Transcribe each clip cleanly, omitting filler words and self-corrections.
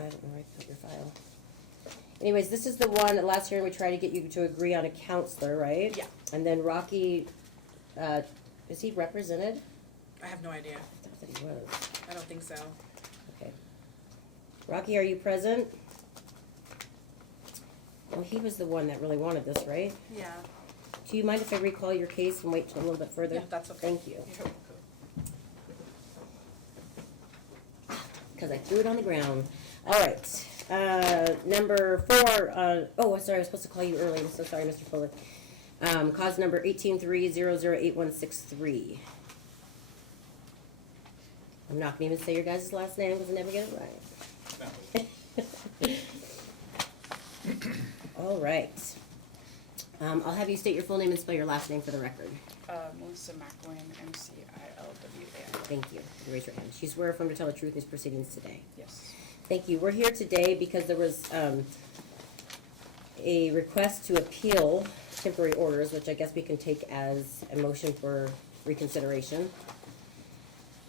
I don't know where I put your file. Anyways, this is the one, at last hearing, we tried to get you to agree on a counselor, right? Yeah. And then Rocky, is he represented? I have no idea. I thought that he was. I don't think so. Okay. Rocky, are you present? Well, he was the one that really wanted this, right? Yeah. Do you mind if I recall your case and wait till a little bit further? Yeah, that's okay. Thank you. Because I threw it on the ground. All right. Number 4. Oh, sorry, I was supposed to call you early. I'm so sorry, Mr. Fuller. Cause number 18-3008163. I'm not going to even say your guys' last name because I never get it right. All right. I'll have you state your full name and spell your last name for the record. Melissa McWin, MCILWA. Thank you. Raise your hand. She swear affirm to tell the truth in these proceedings today. Yes. Thank you. We're here today because there was a request to appeal temporary orders, which I guess we can take as a motion for reconsideration.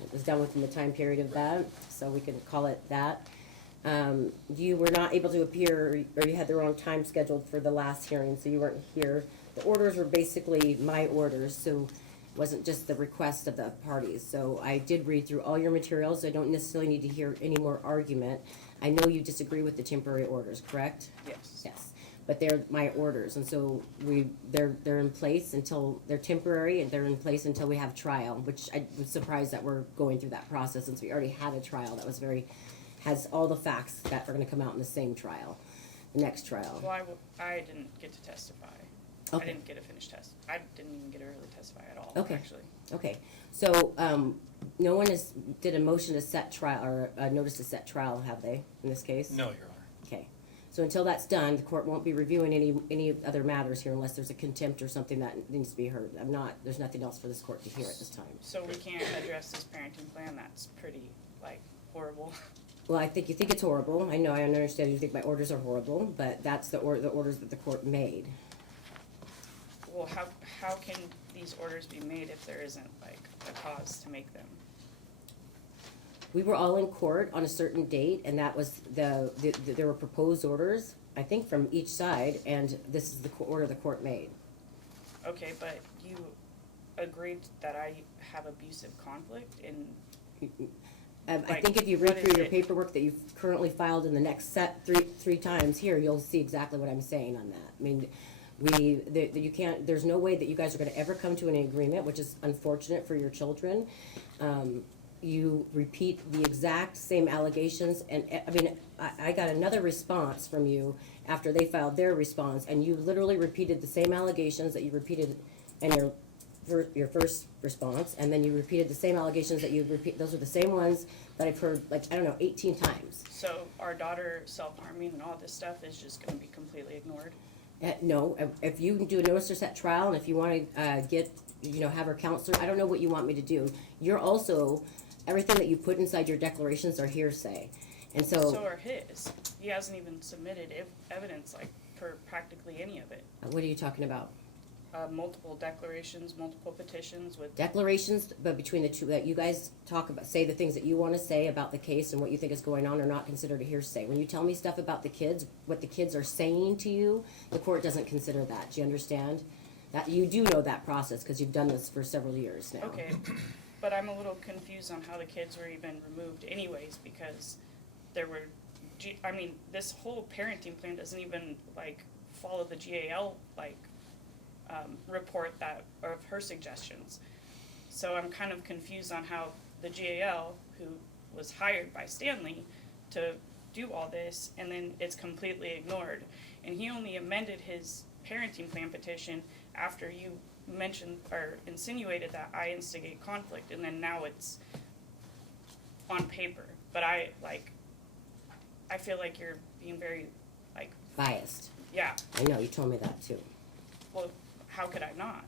It was done within the time period of that, so we can call it that. You were not able to appear, or you had the wrong time scheduled for the last hearing, so you weren't here. The orders were basically my orders, so it wasn't just the request of the parties. So I did read through all your materials. I don't necessarily need to hear any more argument. I know you disagree with the temporary orders, correct? Yes. Yes. But they're my orders, and so they're in place until, they're temporary, and they're in place until we have trial, which I'm surprised that we're going through that process since we already had a trial that was has all the facts that are gonna come out in the same trial, the next trial. Well, I didn't get to testify. Okay. I didn't get a finished test. I didn't even get to really testify at all, Okay. actually. Okay, so, no one did a motion to set trial, or a notice to set trial, have they, in this case? No, Your Honor. Okay, so until that's done, the court won't be reviewing any other matters here unless there's a contempt or something that needs to be heard. There's nothing else for this court to hear at this time. So we can't address this parenting plan? That's pretty, horrible. Well, I think you think it's horrible. I know, I understand you think my orders are horrible, but that's the orders that the court made. Well, how can these orders be made if there isn't, a cause to make them? We were all in court on a certain date, and that was there were proposed orders, I think, from each side, and this is the order the court made. Okay, but you agreed that I have abusive conflict in... I think if you read through your paperwork that you've currently filed in the next set three times here, you'll see exactly what I'm saying on that. I mean, you can't, there's no way that you guys are gonna ever come to an agreement, which is unfortunate for your children. You repeat the exact same allegations, and I mean, I got another response from you after they filed their response, and you literally repeated the same allegations that you repeated in your first response, and then you repeated the same allegations that you repeat. Those are the same ones that I've heard, 18 times. So our daughter self-harming and all this stuff is just gonna be completely ignored? No, if you do a notice to set trial, and if you wanna have her counselor, I don't know what you want me to do. You're also, everything that you put inside your declarations are hearsay, and so. So are his. He hasn't even submitted evidence, for practically any of it. What are you talking about? Multiple declarations, multiple petitions with... Declarations, but between the two, that you guys talk about, say the things that you want to say about the case and what you think is going on are not considered a hearsay. When you tell me stuff about the kids, what the kids are saying to you, the court doesn't consider that. Do you understand? That you do know that process because you've done this for several years now. Okay, but I'm a little confused on how the kids were even removed anyways, because there were... this whole parenting plan doesn't even, follow the GAL, report of her suggestions. So I'm kind of confused on how the GAL, who was hired by Stanley to do all this, and then it's completely ignored. And he only amended his parenting plan petition after you mentioned or insinuated that I instigate conflict, and then now it's on paper. But I feel like you're being very, Biased. Yeah. I know, you told me that too. Well, how could I not?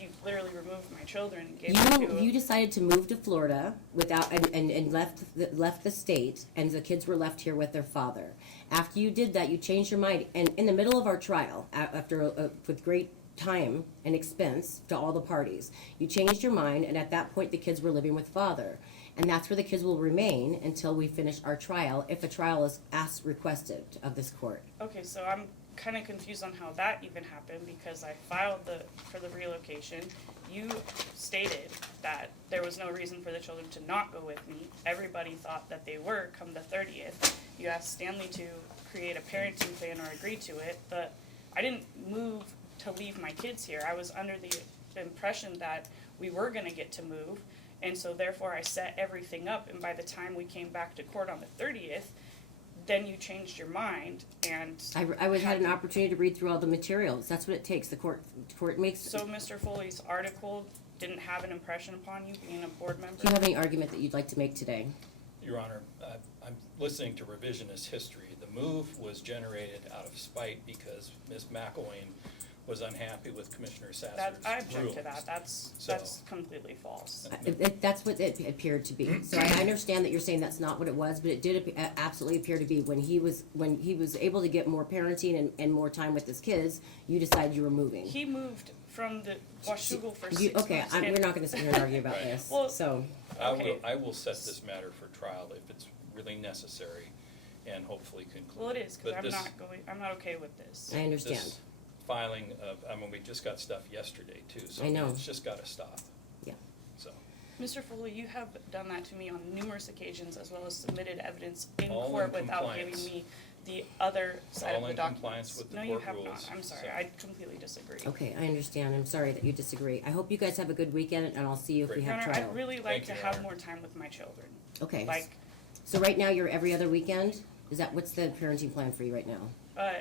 You literally removed my children and gave them to... You decided to move to Florida without, and left the state, and the kids were left here with their father. After you did that, you changed your mind, and in the middle of our trial, after with great time and expense to all the parties, you changed your mind, and at that point the kids were living with father. And that's where the kids will remain until we finish our trial, if a trial is requested of this court. Okay, so I'm kind of confused on how that even happened, because I filed for the relocation. You stated that there was no reason for the children to not go with me. Everybody thought that they were come the 30th. You asked Stanley to create a parenting plan or agree to it, but I didn't move to leave my kids here. I was under the impression that we were gonna get to move, and so therefore I set everything up, and by the time we came back to court on the 30th, then you changed your mind, and I had an opportunity to read through all the materials. That's what it takes. The court makes. so Mr. Foley's article didn't have an impression upon you being a board member? Do you have any argument that you'd like to make today? Your Honor, I'm listening to revisionist history. The move was generated out of spite because Ms. McElwain was unhappy with Commissioner Sasser's I object rulings. to that. That's completely false. That's what it appeared to be. So I understand that you're saying that's not what it was, but it did absolutely appear to be. When he was able to get more parenting and more time with his kids, you decided you were moving. He moved from the Washougal for 6 Okay, months. we're not gonna sit here and argue about this, Well, so. Okay. I will set this matter for trial if it's really necessary and hopefully conclude. Well, it is, because But I'm not okay with this. I understand. this filing of, we just got stuff yesterday too, so I know. it's just gotta stop, Yeah. so. Mr. Foley, you have done that to me on numerous occasions, as well as submitted evidence in All court in without giving compliance. me the other side All of the in documents. compliance with the No, court you have rules, not. I'm sorry. so. I completely disagree. Okay, I understand. I'm sorry that you disagree. I hope you guys have a good weekend, and I'll see you if we Great. Your have Honor, trial. I'd really like Thank to you, Your have Honor. more time with my children. Okay, Like, so right now you're every other weekend? What's the parenting plan for you right now?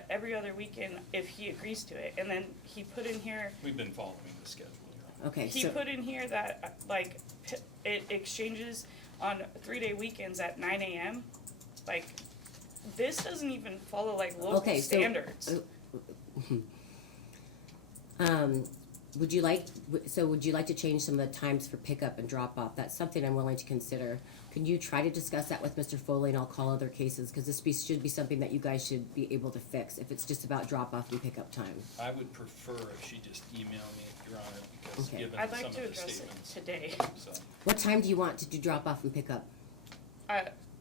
every other weekend if he agrees to it. And then he put in here, We've been following the schedule, Your Honor. Okay, he so, put in here that, it exchanges on 3-day weekends at 9 a.m. Like, this doesn't even follow, like, local Okay, so, standards. would you like to change some of the times for pickup and drop off? That's something I'm willing to consider. Can you try to discuss that with Mr. Foley, and I'll call other cases, because should be something that you guys should be able to fix, if it's just about drop off and pickup time. I would prefer if she just emailed me, Your Honor, because Okay. given I'd some like of to the address it statements. today. So, What time do you want to do drop off and pick up?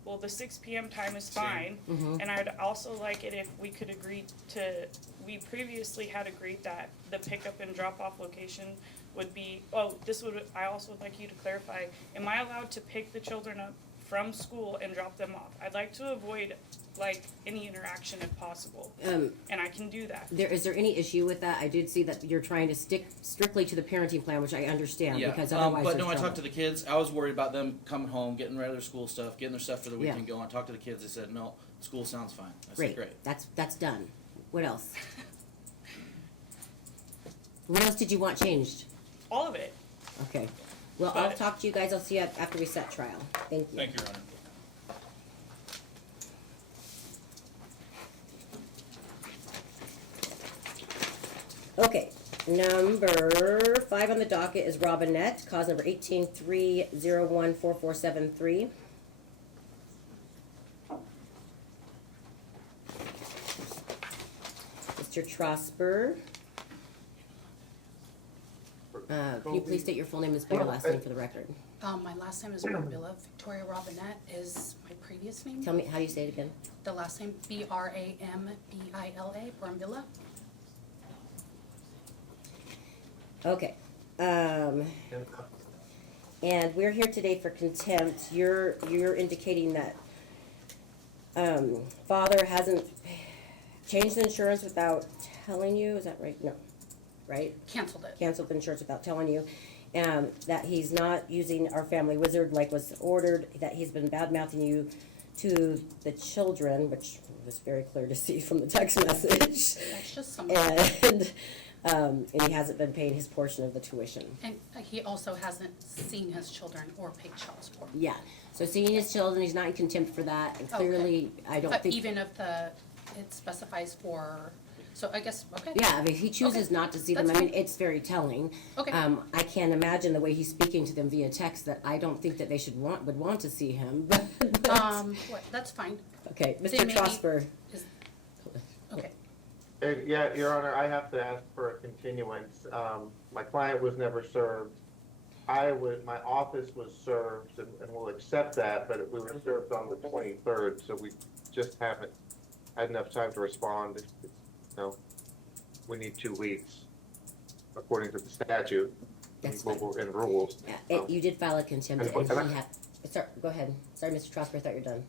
Well, the 6 p.m. time is Same. fine, Mhm. and I'd also like it if we could agree to, we previously had agreed that the pickup and drop-off location would be, I also would like you to clarify, am I allowed to pick the children up from school and drop them off? I'd like to avoid, like, any interaction if possible, and I can do that. Is there any issue with that? I did see that you're trying to stick strictly to the parenting plan, which I understand, Yeah, because otherwise but there's no, I trouble. talked to the kids. I was worried about them coming home, getting ready their school stuff, getting their stuff for the Yeah. weekend going. I talked to the kids. They said, "No, school sounds fine." I said, Great, "Great." that's done. What else? What else did you want changed? All of it. Okay, well, I'll But- talk to you guys, I'll see you after we set trial. Thank you. thank you, Your Honor. Okay, number 5 on the docket is Robinette, cause number 18-301-4473. Mr. Trosper. Can you please state your full name and spell your last name for the record? My last name is Brambilla. Victoria Robinette is my previous name. Tell me, how do you say it again? The last name, B-R-A-M-B-I-L-A, Brambilla. Okay, and we're here today for contempt. You're indicating that, father hasn't changed the insurance without telling you, is that right? No, right? Canceled it. Canceled the insurance without telling you. That he's not using our family wizard like was ordered, that he's been bad-mouthing you to the children, which was very clear to see from the text message. That's just some, And he hasn't been paying his portion of the tuition. and he also hasn't seen his children or paid child support. Yeah, so seeing his children, he's not in contempt for that, and Okay. clearly, I don't But think. even if it specifies for, so I guess, okay. Yeah, I mean, he chooses Okay. not to see them, That's I mean, fine. it's very telling. Okay. I can't imagine the way he's speaking to them via text, that I don't think that they would want to see him, but. That's fine. Okay, They Mr. may be- Trosper, Is, okay. Yeah, Your Honor, I have to ask for a continuance. My client was never served. my office was served, and we'll accept that, but we were served on the 23rd, so we just haven't had enough time to respond. We need 2 weeks, according to the statute That's and rules. You did file a contempt, and And I- sorry, go ahead. Sorry, Mr. Trosper, I thought you were done.